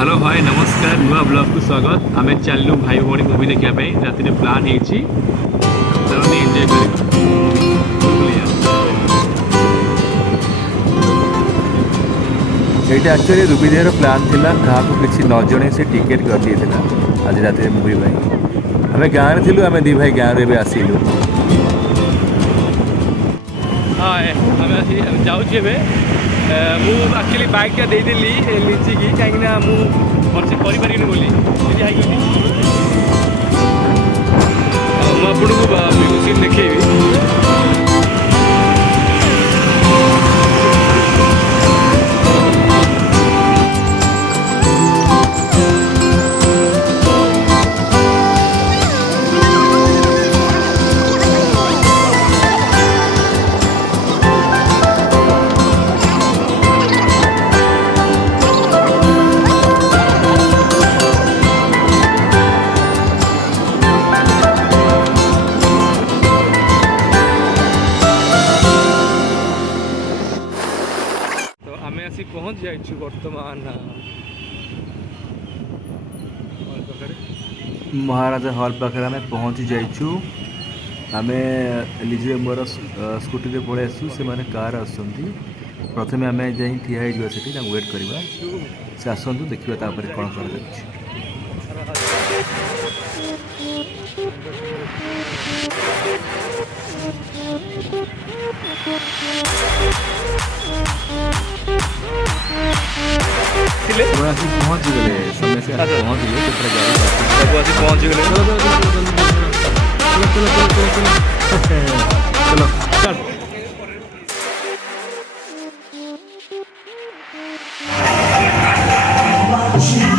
hello hi नमस्कार नुआ ब्लॉग को स्वागत आम चलू भाई भौणी मुवी देखापी राति प्लान होती एंजय कर ये एक्चुअली रुबिदेहर प्लान थिला क्या किसी न जन से टिकेट कर दी आज रात मुवी भाई आम गाँव थी आम दी भाई गाँव में आसलु हाँ आम जाऊे मुझे बैगटा देदेली लिची की कहीं मुझे करें बोली मुझे म्यूजियम देखेबी पहुँच जाइए बर्तमान महाराजा हॉल पाखे आम पहुँची जाइछु आम लिजे मोर स्कूटी रे पड़े आसु से माने कार आसुंती प्रथमे आम जाई ठिया हो जावा वेट करवा से आसतु देखिए तापर कौन कर पहुँच गए समय से पहुँच गए पहुँच गए चलो चलो She